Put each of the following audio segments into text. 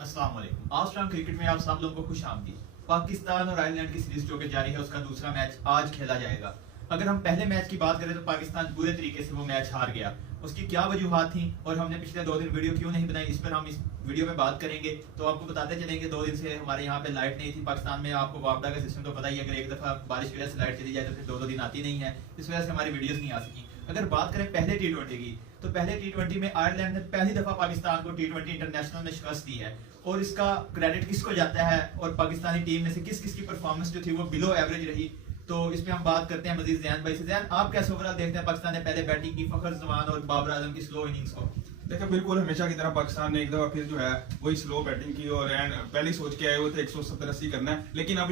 अस्सलाम वालेकुम। Australian cricket में आप सब लोगों को खुश आमदीद। पाकिस्तान और आयरलैंड की सीरीज जो कि जारी है, उसका दूसरा मैच आज खेला जाएगा। अगर हम पहले मैच की बात करें तो पाकिस्तान बुरे तरीके से वो मैच हार गया। उसकी क्या वजूहात थी और हमने पिछले 2 दिन वीडियो क्यों नहीं बनाई, इस पर हम इस वीडियो में बात करेंगे। तो आपको बताते चलेंगे 2 दिन से हमारे यहाँ पे लाइट नहीं थी। पाकिस्तान में आपको वापडा का सिस्टम तो पता ही है, अगर एक दफा बारिश की वजह से लाइट चली जाए तो फिर 2 दिन आती नहीं है। इस वजह से हमारी वीडियोस नहीं आ सकी। अगर बात करें पहले T20 की, तो पहले T20 में आयरलैंड ने पहली दफा पाकिस्तान को T20 इंटरनेशनल में शिकस्त दी है। और इसका क्रेडिट किसको जाता है और पाकिस्तानी टीम में से किस किस की परफॉर्मेंस जो थी वो बिलो एवरेज रही। तो इस पे हम बात करते हैं मजीद जैन भाई से। जैन, आप कैसे ओवरऑल देखते हैं पाकिस्तान ने पहले बैटिंग की, फखर जमान और बाबर आजम की स्लो इनिंग्स को? देखिए, बिल्कुल हमेशा की तरह पाकिस्तान ने एक दफा फिर जो है वही स्लो बैटिंग की और पहले सोच के आए हुए थे 170-80 करना है। लेकिन अब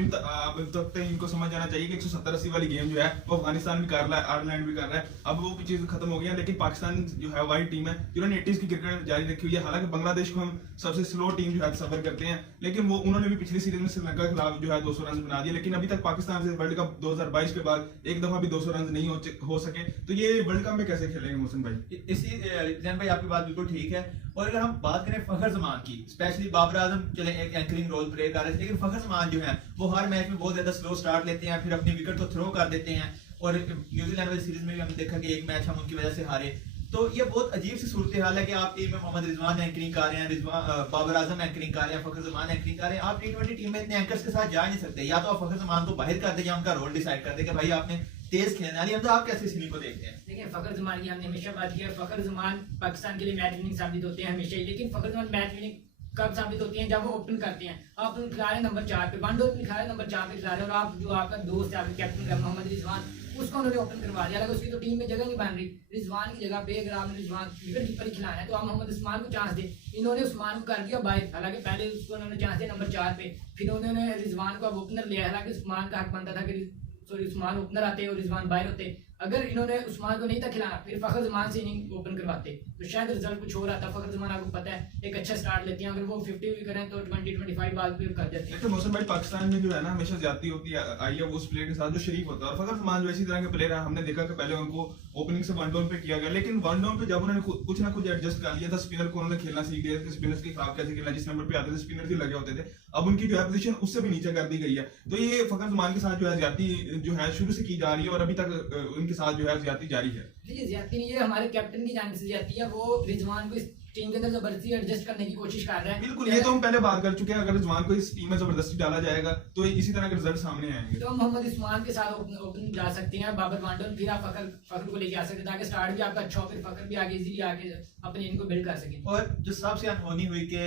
तक तो इनको समझ जाना चाहिए कि 170-80 वाली गेम जो है वो अफगानिस्तान भी कर रहा है, आयरलैंड भी कर रहा है। अब वो चीज खत्म हो गई है। लेकिन पाकिस्तान जो है वाइट टीम है जिन्होंने 80s की क्रिकेट जारी रखी हुई है। हालांकि बांग्लादेश को हम सबसे स्लो टीम जो है सफर करते हैं, लेकिन वो उन्होंने भी पिछली सीरीज में श्रीलंका के खिलाफ जो है 200 रन बना दिए। लेकिन अभी तक पाकिस्तान से वर्ल्ड कप 2022 के बाद एक दफा भी 200 रन नहीं हो सके। तो ये वर्ल्ड कप में कैसे खेलेंगे मोहसिन भाई? इसी जैन भाई, आपकी बात बिल्कुल ठीक है। और अगर हम बात करें फखर जमान की, स्पेशली बाबर आजम चले एक एंकरिंग रोल प्ले कर रहे थे, लेकिन फखर जमान जो है वो हर मैच में बहुत ज्यादा स्लो स्टार्ट लेते हैं, फिर अपनी विकेट को थ्रो कर देते हैं। और न्यूजीलैंड वाली सीरीज में भी हमने देखा कि एक मैच हम उनकी वजह से हारे। तो ये बहुत अजीब सी सूरत हाल है कि आप टीम में मोहम्मद रिजवान एंकरिंग कर रहे हैं, बाबर आजम एंकरिंग कर रहे हैं, फखर जमान एंकरिंग कर रहे हैं। आप T20 टीम में इतने एंकर्स के साथ जा नहीं सकते। या तो आप फखर जमान को बाहर कर दे या उनका रोल डिसाइड कर दे कि भाई आपने तेज खेलना है। तो आप कैसे इस इनिंग को देखते हैं? देखिए, फखर जमान की हमने हमेशा बात की है। फखर जमान पाकिस्तान के लिए मैच विनिंग साबित होते हैं हमेशा ही। लेकिन फखर जमान मैच विनिंग कब साबित होती हैं? जब वो ओपन करते हैं। आप उनको खिला रहे हैं नंबर 4 पे, वन डोर पे खिला रहे हैं नंबर 4 पे खिला रहे हैं, और आप जो आपका दोस्त है, आपके कैप्टन का मोहम्मद रिजवान, उसको उन्होंने ओपन करवा दिया। अगर उसकी तो टीम में जगह नहीं बन रही, रिजवान की जगह पे अगर आपने रिजवान विकेट कीपर खिलाना है तो आप मोहम्मद उस्मान को चांस दे। इन्होंने उस्मान को कर दिया बाहर। हालांकि पहले उसको उन्होंने चांस दिया नंबर 4 पे, फिर उन्होंने रिजवान को अब ओपनर लिया। हालांकि उस्मान का हक बनता था कि उस्मान ओपनर आते और रिजवान बाहर होते। अगर इन्होंने उस्मान को नहीं था खिलाना, फिर फखर जमान से इनिंग ओपन करवाते तो शायद रिजल्ट कुछ हो रहा था। फखर जमान आपको पता है एक अच्छा स्टार्ट लेते हैं, अगर वो 50 भी करें तो 20-25 बाल भी कर देते हैं। देखिए मोहसिन भाई, पाकिस्तान में जो है ना हमेशा ज्यादती होती है आई है उस प्लेयर के साथ जो शरीफ होता है। और फखर जमान जो इसी तरह के प्लेयर है, हमने देखा कि पहले उनको ओपनिंग से वन डाउन पे किया गया, लेकिन वन डाउन पे जब उन्होंने कुछ ना कुछ एडजस्ट कर लिया था, स्पिनर को उन्होंने खेलना सीख लिया, स्पिनर्स के खिलाफ कैसे खेलना, जिस नंबर पे आते थे स्पिनर भी लगे होते थे। अब उनकी जो है पोजीशन उससे भी नीचे कर दी गई है। तो ये फखर जमान के साथ जो है ज्यादती जो है शुरू से की जा रही है और अभी तक उनके साथ जो है ज्यादती जारी है। देखिए, ज्यादती नहीं है, हमारे कैप्टन की जानिब से ज्यादती है। वो रिजवान को इस टीम के अंदर जबरदस्ती एडजस्ट करने की कोशिश कर रहा है। बिल्कुल, ये तो हम पहले बात कर चुके हैं। अगर रिजवान को इस टीम में जबरदस्ती डाला जाएगा तो इसी तरह के रिजल्ट सामने आएंगे। तो मोहम्मद उस्मान के साथ ओपन जा सकते हैं, बाबर वांडन, फिर आप फखर को लेके आ सकते हैं ताकि स्टार्ट भी आपका अच्छा हो, फिर फखर भी आगे इजीली आके अपने इनको बिल्ड कर सके। और जो सबसे अनहोनी हुई कि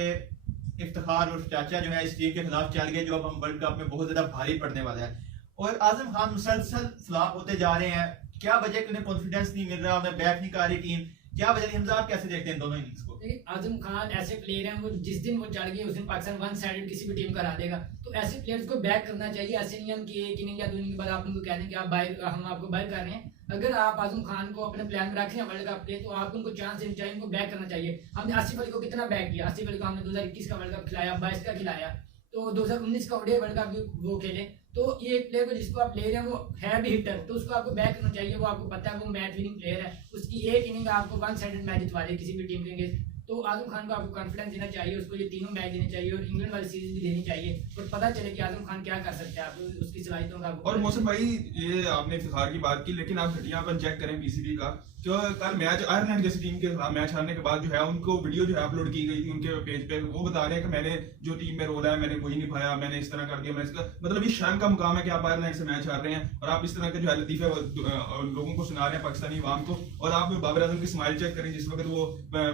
इफ्तिखार और चाचा जो है इस टीम के खिलाफ चल गए, जो अब हम वर्ल्ड कप में बहुत ज्यादा भारी पड़ने वाला है। और आजम खान मुसलसल फ्लॉप होते जा रहे हैं। क्या वजह कि उन्हें कॉन्फिडेंस नहीं मिल रहा, उन्हें बैक नहीं कर रही टीम? क्या वजह? हमजा, आप कैसे देखते हैं दोनों इनिंग्स को? आजम खान ऐसे प्लेयर हैं, वो जिस दिन वो चढ़ गए उस दिन पाकिस्तान वन साइडेड किसी भी टीम को हरा देगा। तो ऐसे प्लेयर्स को बैक करना चाहिए। ऐसे नहीं हम कि एक इनिंग या 2 इनिंग के बाद आप उनको कह दें कि आप बाहर, हम आपको बाहर कर रहे हैं। अगर आप आजम खान को अपने प्लान में रख रहे हैं वर्ल्ड कप के, तो आपको उनको चांस देना चाहिए, उनको बैक करना चाहिए। हमने आसिफ अली को कितना बैक किया? आसिफ अली को हमने 2021 का वर्ल्ड कप खिलाया, 22 का खिलाया, तो 2019 का ओडीआई वर्ल्ड कप वो खेले। तो ये प्लेयर को जिसको आप ले रहे हैं वो है भी हिटर, तो उसको आपको बैक करना चाहिए। वो आपको पता है वो मैच विनिंग प्लेयर है, उसकी एक इनिंग आपको वन साइडेड मैच जितवा दे किसी भी टीम के अगेंस्ट। तो आजम खान को आपको कॉन्फिडेंस देना चाहिए, उसको ये तीनों मैच देने चाहिए और इंग्लैंड वाली सीरीज भी देनी चाहिए, और पता चले कि आजम खान क्या कर सकते हैं, आप उसकी सलाहियतों का। और मौसम भाई, ये आपने इफ्तिखार की बात की, लेकिन आप घटिया अपन चेक करें पीसीबी का, जो कल मैच आयरलैंड जैसी टीम के खिलाफ मैच हारने के बाद जो है उनको वीडियो जो है अपलोड की गई थी उनके पेज पे। वो बता रहे हैं कि मैंने जो टीम में रोल है मैंने वही निभाया, मैंने इस तरह कर दिया। मैं इसका मतलब ये शान का मुकाम है कि आप आयरलैंड से मैच हार रहे हैं और आप इस तरह के जो है लतीफे लोगों को सुना रहे हैं, पाकिस्तानी अवाम को। और आप बाबर आजम की स्माइल चेक करें जिस वक्त वो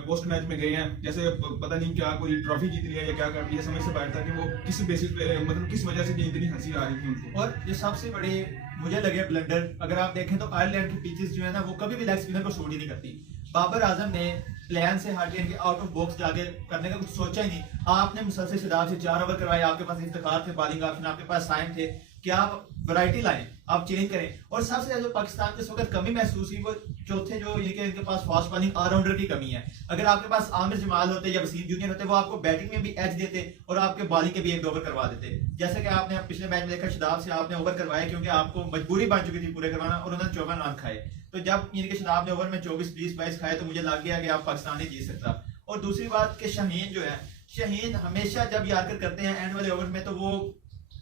पोस्ट मैच में गए हैं, जैसे पता नहीं क्या कोई ट्रॉफी जीत लिया या क्या कर लिया, समझ से बाहर था कि वो किस बेसिस पे, मतलब किस वजह से इतनी हंसी आ रही थी उनको। और ये सबसे बड़ी मुझे लगे ब्लंडर, अगर आप देखें तो आयरलैंड की पिचेस जो है ना वो कभी भी लेग स्पिनर को शूट ही नहीं करती। बाबर आजम ने प्लान से हट के आउट ऑफ बॉक्स जाके करने का कुछ सोचा ही नहीं। आपने मुसलसल शदाब से 4 ओवर करवाए, आपके पास इफ्तिखार थे बॉलिंग ऑप्शन, आपके पास साइम थे कि आप वैरायटी लाएं, आप चेंज करें। और सबसे ज्यादा जो पाकिस्तान को इस वक्त कमी महसूस हुई वो चौथे जो इनके पास फास्ट बॉलिंग ऑलराउंडर की कमी है। अगर आपके पास आमिर जमाल होते या वसीम जूनियर होते, वो आपको बैटिंग में भी एज देते और आपके बॉलिंग के भी 1-2 ओवर करवा देते। जैसे कि आपने पिछले मैच में देखा, शदाब से आपने ओवर करवाए क्योंकि आपको मजबूरी बन चुकी थी पूरे करवाना, और उन्होंने 54 रन खाए। तो जब इनके शदाब ने ओवर में 24, 20, 22 खाए तो मुझे लग गया कि आप पाकिस्तान नहीं जीत सकता। और दूसरी बात कि शाहीन जो है शहीन हमेशा जब यार्कर करते हैं एंड वाले ओवर में तो वो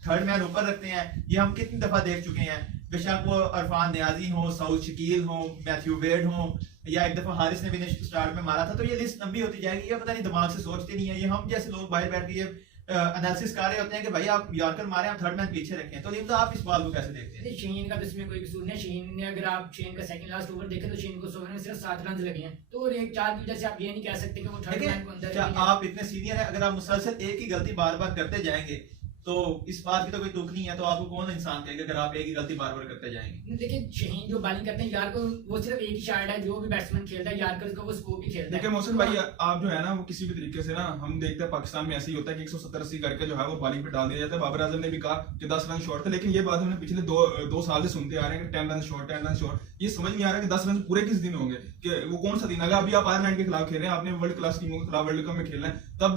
थर्ड मैन ऊपर रखते हैं। ये हम कितनी दफा देख चुके हैं, बेशक वो अरफान नियाजी हो, सऊद शकील हो, मैथ्यू वेड हो, या एक दफा हारिस ने भी स्टार्ट में मारा था। तो ये लिस्ट लंबी होती जाएगी, ये पता नहीं दिमाग से सोचते नहीं है। ये हम जैसे लोग बाहर बैठ के ये एनालिसिस कर रहे होते हैं कि भाई आप यार्कर मारे, आप थर्ड मैन पीछे रखें। तो लिंदा आप इस बात को कैसे देखते हैं? शहीन का तो इसमें कोई कसूर नहीं। शहीन ने, अगर आप शहीन का सेकंड लास्ट ओवर देखें तो शहीन को 100 में सिर्फ 7 रन लगे हैं। तो और एक 4 की वजह से आप ये नहीं कह सकते कि वो थर्ड मैन को अंदर क्या आप इतने सीनियर हैं, अगर आप मुसलसल एक ही गलती बार बार करते जाएंगे तो इस बात की तो कोई दुख नहीं है, तो आपको कौन इंसान कहेगा अगर आप एक ही गलती बार बार करते जाएंगे? देखिए शहीन जो बॉलिंग करते हैं यार को, वो सिर्फ एक ही शॉट है, जो भी बैट्समैन खेलता है यार का वो स्कोप ही खेलता है। देखिए मोहसिन भाई, आप जो है ना वो किसी भी तरीके से ना हम देखते हैं पाकिस्तान में ऐसे ही होता है कि 170-80 करके जो है वो बॉलिंग पे डाल दिया जाता है। बाबर आजम ने भी कहा कि 10 रन शॉर्ट थे, लेकिन ये बात हमने पिछले दो साल से सुनते आ रहे हैं कि 10 रन शॉर्ट, 10 रन शॉर्ट। ये समझ नहीं आ रहा कि 10 रन पूरे किस दिन होंगे, कि वो कौन सा दिन। अगर अभी आप आयरलैंड के खिलाफ खेल रहे हैं, आपने वर्ल्ड क्लास टीमों के खिलाफ वर्ल्ड कप में खेलना है, तब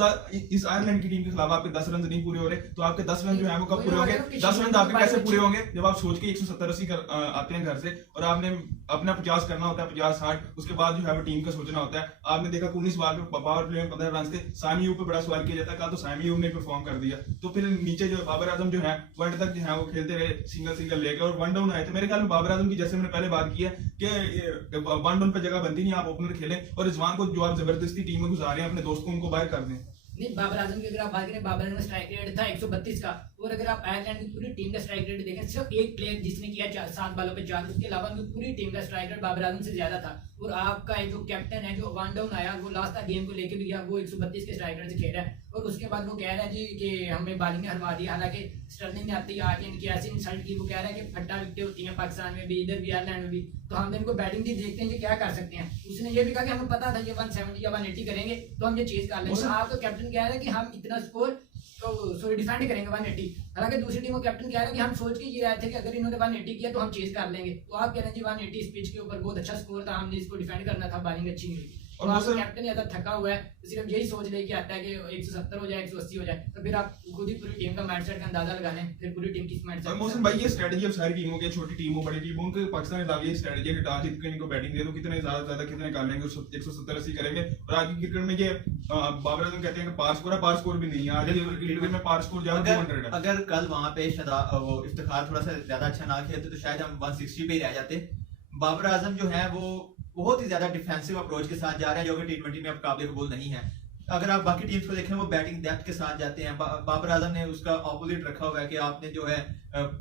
इस आयरलैंड की टीम के खिलाफ आपके 10 रन नहीं पूरे हो रहे, तो आपके 10 रन जो है वो कब पूरे होंगे? 10 रन आपके कैसे पूरे होंगे जब आप सोच के 170-80 आते हैं घर से, और आपने अपना 50 करना होता है, 50-60, उसके बाद जो है वो टीम का सोचना होता है। आपने देखा 19 बार पे पावर प्ले में 15 रन थे, सामी यूब पे बड़ा सवाल किया जाता है, कल तो सामी यूब ने परफॉर्म कर दिया। तो फिर नीचे जो बाबर आजम जो है वर्ल्ड तक जो है वो खेलते रहे, सिंगल लेके, और 1 डाउन आए थे। मेरे ख्याल में बाबर आजम की, जैसे मैंने पहले बात की है कि 1 डाउन पे जगह बनती नहीं, आप ओपनर खेलें, और रिजवान को जो आप जबरदस्ती टीम में घुसा रहे हैं अपने दोस्त को, उनको बाहर कर दें। नहीं, बाबर आजम की अगर आप बात करें, बाबर आजम का स्ट्राइक रेट था 132 का, और अगर आप आयरलैंड की पूरी टीम का स्ट्राइक रेट देखें, सिर्फ एक प्लेयर जिसने किया 7 बालों पे 4, उसके अलावा उनकी पूरी टीम का स्ट्राइक रेट बाबर आजम से ज्यादा था। और आपका जो कैप्टन है जो 1 डाउन आया, वो लास्ट तक गेम को लेके भी गया, वो 132 के स्ट्राइक रेट से खेल रहा है, और उसके बाद वो कह रहा है जी कि हमें बॉलिंग में हरवा दिया। हालांकि स्टर्लिंग ने आती आके इनकी ऐसी इंसल्ट की, वो कह रहा है कि फट्टा विकटें होती हैं पाकिस्तान में भी, इधर भी, आयरलैंड में भी, तो हम इनको बैटिंग भी देखते हैं कि क्या कर सकते हैं। उसने ये भी कहा कि हमें पता था ये 170 या 180 करेंगे तो हम ये चीज कर लेंगे। आपका कैप्टन कह रहा है कि हम इतना स्कोर तो डिफेंड करेंगे 180, हालांकि दूसरी टीम को कैप्टन कह रहा है कि हम सोच के ये आए थे कि अगर इन्होंने 180 किया तो हम चेज कर लेंगे। तो आप कह रहे हैं जी 180 इस पिच के ऊपर बहुत अच्छा स्कोर था, हमने इसको डिफेंड करना था, बॉलिंग अच्छी नहीं हुई। और आपका कैप्टन ज्यादा थका हुआ है, सिर्फ यही सोच लेके आता है कि 170 हो जाए, 180 हो जाए, तो फिर आप खुद ही पूरी टीम का माइंडसेट का अंदाजा लगा लें, फिर पूरी टीम किस माइंडसेट। और मोहसिन भाई, ये स्ट्रेटजी अब सारी टीमों के, छोटी टीमों बड़ी टीमों के, पाकिस्तान के ये स्ट्रेटजी है कि टॉस जीत के इनको बैटिंग दे दो, कितने ज्यादा कितने कर लेंगे, 170-80 करेंगे। और आज की क्रिकेट में ये बाबर आजम कहते हैं कि पार स्कोर भी नहीं है, आज क्रिकेट में पार स्कोर ज्यादा 200 है। अगर कल वहां पे वो इफ्तिखार थोड़ा सा ज्यादा अच्छा ना खेलते तो शायद हम 160 पे ही रह जाते। बाबर आजम जो है वो बहुत ही ज्यादा डिफेंसिव अप्रोच के साथ जा रहे हैं, जो कि टी20 में अब काबिल कबूल नहीं है। अगर आप बाकी टीम्स को देखें, वो बैटिंग डेप्थ के साथ जाते हैं। बाबर आजम ने उसका ऑपोजिट रखा हुआ है कि आपने जो है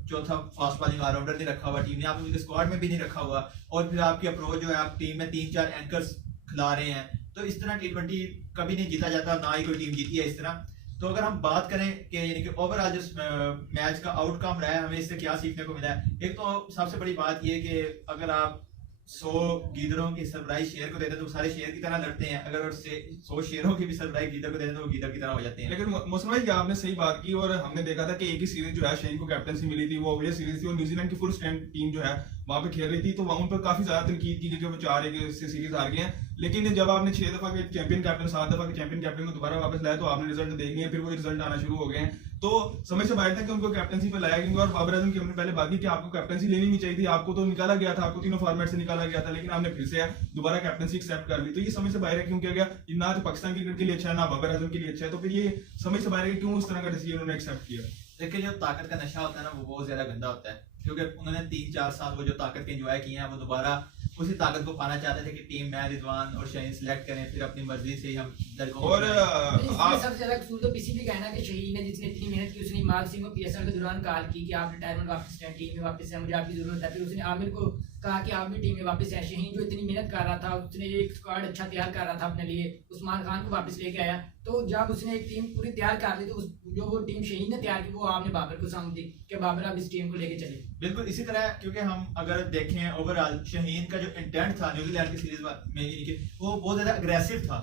चौथा फास्ट बॉलिंग ऑलराउंडर नहीं रखा हुआ टीम ने, आपने उनके स्क्वाड में भी नहीं रखा हुआ, और फिर आपकी अप्रोच जो है आप टीम में 3-4 एंकर्स खिला रहे हैं। तो इस तरह टी20 कभी नहीं जीता जाता, ना ही कोई टीम जीती है इस तरह। तो अगर हम बात करें कि यानी कि ओवरऑल जो मैच का आउटकम रहा है, हमें इससे क्या सीखने को मिला है, एक तो सबसे बड़ी बात ये कि अगर आप 100 गीदरों की सरबराही शेर को देते हैं तो सारे शेर की तरह लड़ते हैं, अगर 100 शेरों की भी सरबराही गीदर को देते हैं तो वो गीदर की तरह हो जाते हैं। लेकिन मौसम भाई, आपने सही बात की, और हमने देखा था कि एक ही सीरीज जो है शहीन को कैप्टनसी मिली थी, वो अवेयर सीरीज थी, और न्यूजीलैंड की फुल स्ट्रेंथ टीम जो है वहां पे खेल रही थी, तो वहां पर काफी ज्यादा तनकीद की कि वो 4-1 से सीरीज हार गए हैं। लेकिन जब आपने 6 दफा के चैंपियन कैप्टन, 7 दफा के चैंपियन कैप्टन को दोबारा वापस लाया, तो आपने रिजल्ट देख लिए, फिर वो रिजल्ट आना शुरू हो गए हैं। तो समय से बाहर था कि उनको कैप्टनसी पे लाया गया। और बाबर आजम की हमने पहले बात की कि आपको कैप्टनसी लेनी नहीं चाहिए थी, आपको तो निकाला गया था, आपको तीनों फॉर्मेट से निकाला गया था, लेकिन आपने फिर से दोबारा कैप्टनसी एक्सेप्ट कर ली। तो ये समय से बाहर है, क्यों किया गया? ना तो पाकिस्तान क्रिकेट के लिए अच्छा है, ना बाबर आजम के लिए अच्छा है। तो फिर ये समय से बाहर है कि क्यों उस तरह का डिसीजन उन्होंने एक्सेप्ट किया। देखिए, जो ताकत का नशा होता है ना, वो बहुत ज्यादा गंदा होता है, क्योंकि उन्होंने 3-4 साल वो जो ताकत के एंजॉय किए हैं, वो दोबारा उसी ताकत को पाना चाहते थे कि टीम में रिजवान और शहीन सिलेक्ट करें, फिर अपनी मर्जी से ही हम और सबसे ज्यादा कसूर तो किसी भी कहना कि शहीन ने जिसने इतनी मेहनत की, उसने इमाल सिंह को पीएसएल के दौरान कॉल की कि आप रिटायरमेंट वापस जाएं, टीम में वापस आए, मुझे आपकी जरूरत है। फिर उसने आमिर को कहा कि आप भी टीम में वापस आए। शहीन जो इतनी मेहनत कर रहा था, उसने एक स्क्वाड अच्छा तैयार कर रहा था अपने लिए, उस्मान खान को वापस लेके आया। तो जब उसने एक टीम पूरी तैयार कर ली, तो जो वो टीम शहीन ने तैयार की, वो आपने बाबर को सौंप दी कि बाबर अब इस टीम को लेके चले। बिल्कुल इसी तरह, क्योंकि हम अगर देखें ओवरऑल शहीन का जो इंटेंट था न्यूजीलैंड की सीरीज में, वो बहुत ज्यादा अग्रेसिव था,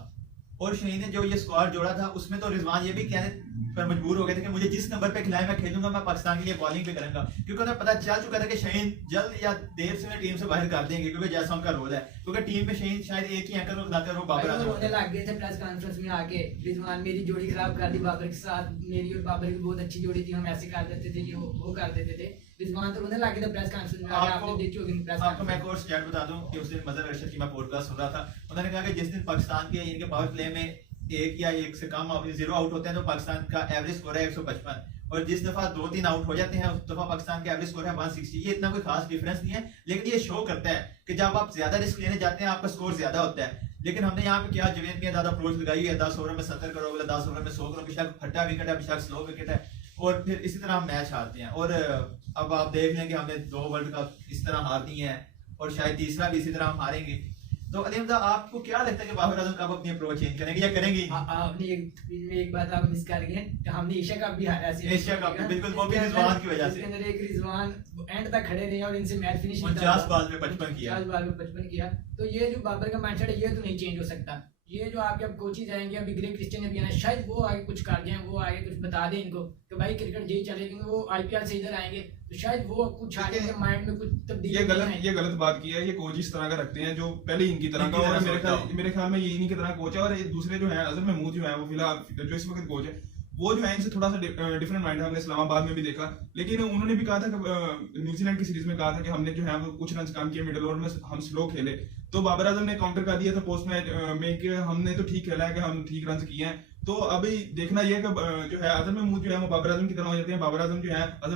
और शहीन ने जो ये स्क्वाड जोड़ा था उसमें तो रिजवान ये भी कहने पर मजबूर हो गए थे कि मुझे जिस नंबर पे खिलाए मैं खेलूंगा, मैं पाकिस्तान के लिए बॉलिंग पे करूंगा, क्योंकि उन्हें पता चल चुका था कि शहीन जल्द या देर से टीम से बाहर कर देंगे, क्योंकि जैसा उनका रोल है, क्योंकि टीम में शहीन शायद एक ही एंकर को खिलाते हैं, वो बाबर आजम रोने लग गए थे प्रेस कॉन्फ्रेंस में आके, रिजवान मेरी जोड़ी खराब कर दी बाबर के साथ, मेरी और बाबर की बहुत अच्छी जोड़ी थी, हम ऐसे कर देते थे, ये वो कर देते थे। रिजवान तो रोने लग गए थे प्रेस कॉन्फ्रेंस में आके, आपने देखी होगी प्रेस कॉन्फ्रेंस। आपको मैं एक और स्टैट बता दूं कि उस दिन मजहर अरशद की मैं पॉडकास्ट सुन रहा था, उन्होंने कहा कि जिस दिन पाकिस्तान के इनके पावर प्ले में एक या एक से कम जीरो आउट होते हैं तो पाकिस्तान का एवरेज स्कोर है 155, और जिस दफा 2-3 आउट हो जाते हैं उस दफा पाकिस्तान का एवरेज स्कोर है 160। ये इतना कोई खास डिफरेंस नहीं है, लेकिन ये शो करता है कि जब आप ज्यादा रिस्क लेने जाते हैं आपका स्कोर ज्यादा होता है। लेकिन हमने यहाँ पे क्या जवेद ने ज्यादा अप्रोच लगाई है, 10 ओवर में 70 करो, 10 ओवर में 100 करो, बेशक फटा विकेट है, बेशक स्लो विकेट है, और फिर इसी तरह हम मैच हारते हैं। और अब आप देख लें कि हमने 2 वर्ल्ड कप इस तरह हार दी हैं और शायद तीसरा भी इसी तरह हम हारेंगे। तो अलीम साहब, आपको क्या लगता है कि बाबर आजम कब अपनी अप्रोच चेंज करेंगे या करेंगे ही? आपने एक बात आप मिस कर गए, हमने एशिया कप भी हारा है। एशिया कप बिल्कुल, वो भी रिजवान की वजह से। इसके अंदर एक रिजवान एंड तक खड़े रहे और इनसे मैच फिनिश 49 बॉल में 55 किया। 50 बॉल में 55 किया। तो ये जो बाबर का माइंडसेट है ये तो नहीं चेंज हो सकता। ये जो आपके अब कोचेज आएंगे, अभी ग्रेग क्रिस्टियन ने भी आना, शायद वो आगे कुछ कर जाएं, वो आगे कुछ बता दें इनको कि भाई क्रिकेट यही चले, क्योंकि वो आईपीएल से इधर आएंगे तो शायद वो कुछ आगे के माइंड में कुछ तब्दीली ये गलत बात की है। ये कोच इस तरह का रखते हैं जो पहले इनकी तरह का, और मेरे ख्याल में ये इन्हीं की तरह कोच है। और दूसरे जो है अजहर महमूद जो है वो फिलहाल जो इस वक्त कोच है वो जो है इनसे थोड़ा सा डिफरेंट माइंड है। हमने इस्लामाबाद में भी देखा, लेकिन उन्होंने भी कहा था कि न्यूजीलैंड की सीरीज में कहा था कि हमने जो है वो कुछ रन कम किए, मिडिल ओवर में हम स्लो खेले। तो बाबर आजम ने काउंटर कर दिया था पोस्ट मैच में कि हमने तो ठीक खेला है, कि हम ठीक रन किए हैं। तो अभी देखना यह कि जो है अजहर महमूद जो है वो बाबर आजम की तरह हो जाते हैं, बाबर आजम जो है अजहर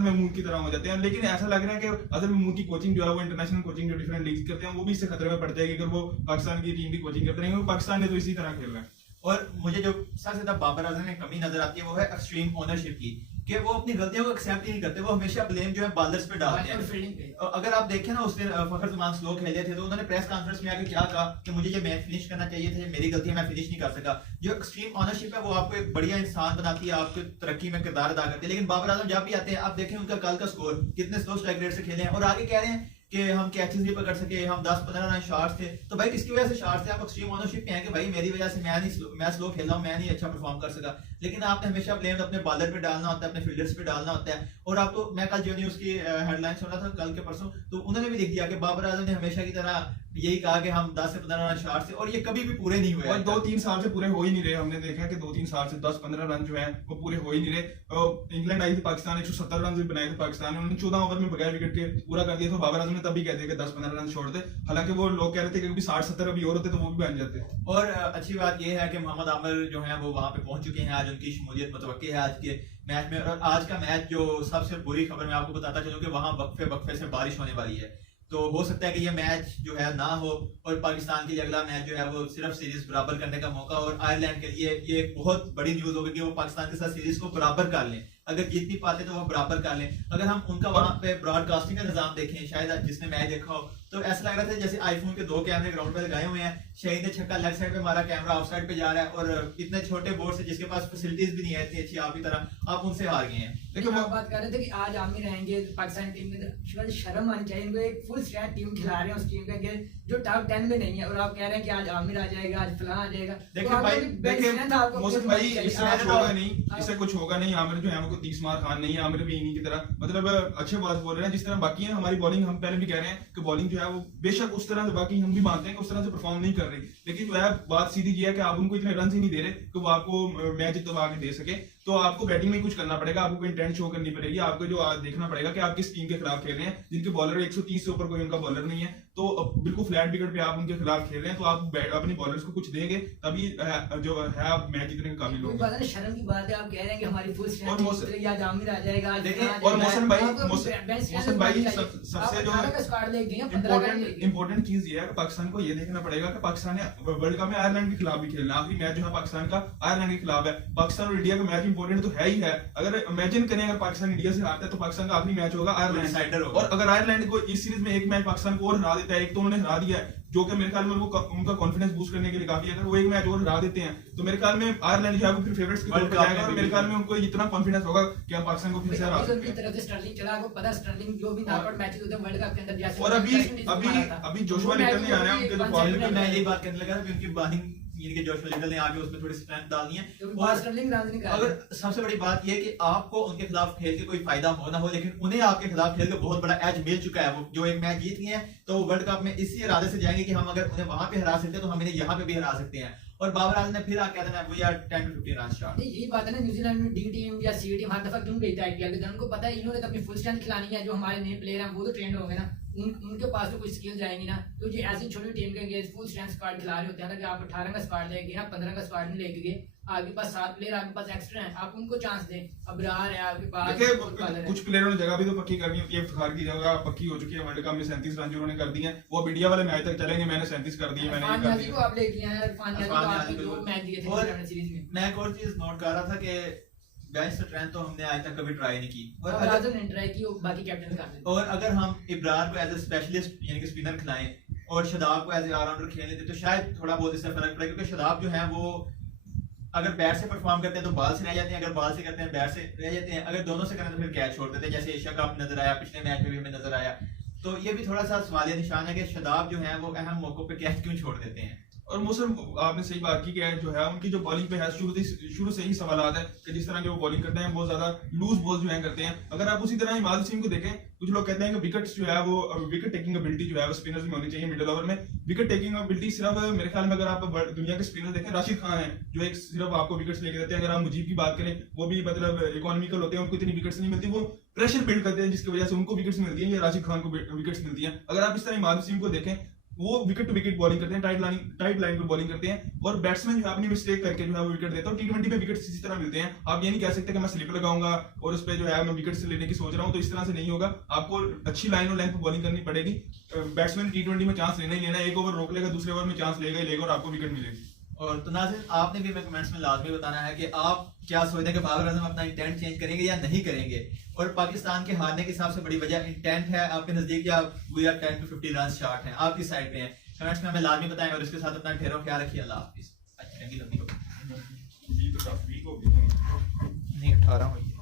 महमूद की तरह हो जाते हैं। लेकिन ऐसा लग रहा है कि अजहर महमूद की कोचिंग जो है वो इंटरनेशनल कोचिंग जो डिफरेंट लीग करते हैं वो भी इससे खतरे में पड़ जाएगी अगर वो पाकिस्तान की टीम की कोचिंग करते हैं, पाकिस्तान ने तो इसी तरह खेलना है। और मुझे जो सबसे ज्यादा बाबर आजम में कमी नजर आती है वो है एक्सट्रीम ओनरशिप की, कि वो अपनी गलतियों को एक्सेप्ट ही नहीं करते, वो हमेशा ब्लेम जो है बॉलर्स पे डालते हैं। अगर आप देखें ना, उस दिन फखर जमान स्लो खेले थे तो उन्होंने प्रेस कॉन्फ्रेंस में आके क्या कहा कि मुझे ये मैच फिनिश करना चाहिए था, मेरी गलती है, मैं फिनिश नहीं कर सका। जो एक्सट्रीम ओनरशिप है वो आपको एक बढ़िया इंसान बनाती है, आपको तरक्की में किरदार अदा करती है। लेकिन बाबर आजम जब भी आते हैं, आप देखें उनका कल का स्कोर कितने स्लो स्ट्राइक रेट से खेले हैं, और आगे कह रहे हैं कि हम कैचेस नहीं पकड़ सके, हम 10-15 रन शॉट्स थे। तो भाई किसकी वजह से शॉट्स थे? आप एक्सट्रीम ओनरशिप पे हैं कि भाई मेरी वजह से मैं स्लो खेल रहा हूं, मैं नहीं अच्छा परफॉर्म कर सका। लेकिन आपने हमेशा ब्लेम अपने बॉलर पे डालना होता है, अपने फील्डर्स पे डालना होता है। और आप तो, मैं कल जो न्यूज़ की हेडलाइन सुन रहा था कल के परसों, तो उन्होंने भी लिख दिया कि बाबर आजम ने हमेशा की तरह यही कहा कि हम 10 से 15 रन शॉट से, और ये कभी भी पूरे नहीं हुए। और 2-3 साल से पूरे हो ही नहीं रहे। हमने देखा कि 2-3 साल से 10-15 रन जो है वो पूरे हो ही नहीं रहे। इंग्लैंड आई थी पाकिस्तान, 170 रन भी बनाए थे पाकिस्तान ने, उन्होंने 14 ओवर में बगैर विकेट के पूरा कर दिया। तो बाबर आजम ने तभी कह दिया कि 10-15 रन छोड़ दे, हालांकि वो लोग कह रहे थे कि 60-70 अभी और होते तो वो भी बन जाते। और अच्छी बात यह है कि मोहम्मद आमिर जो है वो वहां पे पहुंच चुके हैं, आज उनकी शमूलियत मुतवक्की है आज के मैच में। और आज का मैच जो सबसे बुरी खबर मैं आपको बताता चलूं कि वहां वक्फे से बारिश होने वाली है, तो हो सकता है कि ये मैच जो है ना हो, और पाकिस्तान के लिए अगला मैच जो है वो सिर्फ सीरीज बराबर करने का मौका, और आयरलैंड के लिए ये एक बहुत बड़ी न्यूज होगी कि वो पाकिस्तान के साथ सीरीज को बराबर कर लें। अगर जीत नहीं पाते तो वो बराबर कर लें। अगर हम उनका वहां पे ब्रॉडकास्टिंग का निजाम देखें, शायद जिसने मैच देखा हो, तो ऐसा लग रहा था जैसे आईफोन के 2 कैमरे ग्राउंड पे लगाए हुए हैं, शहीद ने छक्का लेफ्ट साइड पे मारा, कैमरा ऑफ साइड पे जा रहा है, और इतने छोटे बोर्ड से जिसके पास फैसिलिटीज भी नहीं है इतनी अच्छी आपकी तरह, आप उनसे हार गए हैं। देखो हम बात कर रहे थे कि आज आमिर रहेंगे पाकिस्तान टीम के अंदर, शर्म आनी चाहिए इनको। एक फुल स्ट्रेंथ टीम खिला रहे हैं उस टीम के जो टॉप 10 में नहीं है, और आप कह रहे हैं कि आज आमिर आ जाएगा, आज फलां आ जाएगा। देखिए भाई, मोहसिन भाई, इससे कुछ होगा नहीं। आमिर जो है वो 30 मार खान नहीं है, आमिर भी इन्हीं की तरह मतलब अच्छे बात बोल रहे हैं। जिस तरह बाकी है हमारी बॉलिंग, हम पहले भी कह रहे हैं कि बॉलिंग जो है वो बेशक उस तरह से, बाकी हम भी मानते हैं कि उस तरह से परफॉर्म नहीं कर रही, लेकिन वह बात सीधी ये है कि आप उनको इतने रन ही नहीं दे रहे कि वो आपको मैच जितवा के दे सके। तो आपको बैटिंग में कुछ करना पड़ेगा, आपको इंटेंट शो करनी पड़ेगी, आपको जो देखना पड़ेगा कि आप किस टीम के खिलाफ खेल रहे हैं, जिनके बॉलर 130 से ऊपर कोई उनका बॉलर नहीं है, तो बिल्कुल फ्लैट विकेट पे आप उनके खिलाफ खेल रहे हैं, तो आप अपने बॉलर्स को कुछ देंगे तभी जो है आप मैच जीतने के काबिल होंगे। शर्म की बात है, आप कह रहे हैं कि हमारी फुल स्ट्रेंथ आज आमिर आ जाएगा। और मोहसिन भाई सबसे जो इम्पोर्टेंट चीज ये है कि पाकिस्तान को ये देखना पड़ेगा कि पाकिस्तान ने वर्ल्ड कप में आयरलैंड के खिलाफ भी खेलना, आखिरी मैच जो है पाकिस्तान का आयरलैंड के खिलाफ है। पाकिस्तान और इंडिया का मैच इंपॉर्टेंट तो है ही है। अगर इमेजिन करें अगर पाकिस्तान इंडिया से हारता है तो पाकिस्तान का आखिरी मैच होगा आयरलैंड, और अगर आयरलैंड को इस सीरीज में एक मैच पाकिस्तान को और हरा देता है, एक तो उन्होंने हरा दिया है जो कि मेरे ख्याल में वो उनका कॉन्फिडेंस बूस्ट करने के लिए काफी है। अगर वो एक मैच और हरा देते हैं तो मेरे ख्याल में आयरलैंड जो है वो फिर फेवरेट्स के तौर पे जाएगा, और मेरे ख्याल में उनको इतना कॉन्फिडेंस होगा कि हम पाकिस्तान को फिर से हरा सकते हैं। तरफ से स्टर्लिंग चला, आपको पता स्टर्लिंग जो भी नॉकआउट मैचेस होते हैं वर्ल्ड कप के अंदर, जैसे और अभी जोशुआ लिटल नहीं आ रहे हैं, उनके तो फॉर्म में मैं यही बात करने लगा कि उनकी बॉलिंग इनके जोशुआ लिटल ने आगे उसमें थोड़ी स्ट्रेंथ डालनी है। और स्टर्लिंग राज नहीं कर रहा। अगर सबसे बड़ी बात यह है कि आपको उनके खिलाफ खेल के कोई फायदा हो ना हो, लेकिन उन्हें आपके खिलाफ खेल के बहुत बड़ा एज मिल चुका है। वो जो एक मैच जीत गए हैं तो वर्ल्ड कप में इसी इरादे से जाएंगे कि हम अगर उन्हें वहां पे हरा सकते हैं तो हम इन्हें यहाँ पे भी हरा सकते हैं। और बाबर आजम ने फिर आके कहते हैं we are 10 to 15 run shot. यही बात है ना, न्यूजीलैंड में डी टीम या सी टीम हर दफा क्यों भेजता है आईपीएल के, उनको पता है इन्होंने तो अपनी फुल स्ट्रेंथ खिलानी है। जो हमारे नए प्लेयर हैं वो तो ट्रेंड हो गए ना, उनके पास तो कोई स्किल जाएंगी ना, तो ये ऐसी छोटी टीम के अगेंस्ट फुल स्ट्रेंथ स्क्वाड खिला रहे होते हैं ना, कि आप 18 का स्क्वाड लेके ना 15 का स्क्वाड नहीं लेके गए, आपके पास 7 प्लेयर आपके पास एक्स्ट्रा हैं, आप उनको चांस दें। अब्रार है आपके पास, देखिए कुछ प्लेयरों ने जगह भी तो पक्की करनी होती है, इफ्तिखार की जगह पक्की हो चुकी है, वर्ल्ड कप में 37 रन उन्होंने कर दिए हैं, वो अब इंडिया वाले मैच तक चलेंगे, मैंने 37 कर दिए, मैंने ये कर दिए। को आप ले लिया है, इरफान नियाज़ी को आपने 2 मैच दिए थे टूर्नामेंट सीरीज में। मैं एक और चीज नोट कर रहा था कि बेंच स्ट्रेंथ तो हमने आज तक कभी ट्राई नहीं की, और आजम ने ट्राई की, बाकी कैप्टन कर देते। और अगर हम इब्रार को एज ए स्पेशलिस्ट यानी कि स्पिनर खिलाएं और शदाब को एज ए ऑलराउंडर खेलने दें तो शायद थोड़ा बहुत इससे फर्क पड़े, क्योंकि शदाब जो है वो अगर बैट से परफॉर्म करते हैं तो बॉल से रह जाते हैं, अगर बॉल से करते हैं बैट से रह जाते हैं, अगर दोनों से करें तो फिर कैच छोड़ देते हैं, जैसे एशिया कप नजर आया, पिछले मैच में भी हमें नजर आया। तो ये भी थोड़ा सा सवालिया निशान है कि शदाब जो है वो अहम मौकों पे कैच क्यों छोड़ देते हैं। और मौसम आपने सही बात की कि जो है उनकी जो बॉलिंग पे है शुरू से ही सवाल है कि जिस तरह के वो बॉलिंग करते हैं बहुत ज्यादा लूज बॉल जो है करते हैं। अगर आप उसी तरह इमाद वसीम को देखें, कुछ लोग कहते हैं कि विकेट्स जो है वो विकेट टेकिंग एबिलिटी जो है वो स्पिनर्स में होनी चाहिए मिडिल ओवर में। विकेट टेकिंग एबिलिटी सिर्फ मेरे ख्याल में अगर आप दुनिया के स्पिनर देखें, राशिद खान है जो एक सिर्फ आपको विकेट्स लेके देते हैं। अगर आप मुजीब की बात करें, वो भी मतलब इकोनॉमिकल होते हैं, उनको इतनी विकेट्स नहीं मिलती, वो प्रेशर बिल्ड करते हैं जिसकी वजह से उनको विकेट्स मिलती है, या राशिद खान को विकेट्स मिलती है। अगर आप इस तरह इमाद वसीम को देखें, वो विकेट टू विकेट बॉलिंग करते हैं, टाइट लाइन पर बॉलिंग करते हैं, और बैट्समैन जो है अपनी मिस्टेक करके जो है वो विकेट देता है। T20 पे विकेट इसी तरह मिलते हैं। आप ये नहीं कह सकते कि मैं स्लिप लगाऊंगा और उस पे जो है मैं विकेट लेने की सोच रहा हूं, तो इस तरह से नहीं होगा। आपको अच्छी लाइन और लेंथ पर बॉलिंग करनी पड़ेगी। बैट्समैन T20 में चांस लेना ही लेना, एक ओवर रोक लेगा, दूसरे ओवर में चांस लेगा ही लेगा और आपको विकेट मिलेगी। और तो नाज़रीन, आपने भी हमें कमेंट्स में लाजमी बताना है कि आप क्या सोचते हैं कि बाबर आजम अपना इंटेंट चेंज करेंगे या नहीं करेंगे, और पाकिस्तान के हारने की सबसे बड़ी वजह इंटेंट है आपके नजदीक, या we are 10 to 50 run short हैं, आप किस साइड पे हैं? कमेंट्स में हमें लाजमी बताएं, और इसके साथ अपना ढेरों ख्याल रखिए। अल्लाह हाफिज़। अच्छी लगी लंबी हो, ये तो काफी वीक हो गई। नहीं 18 हुई है।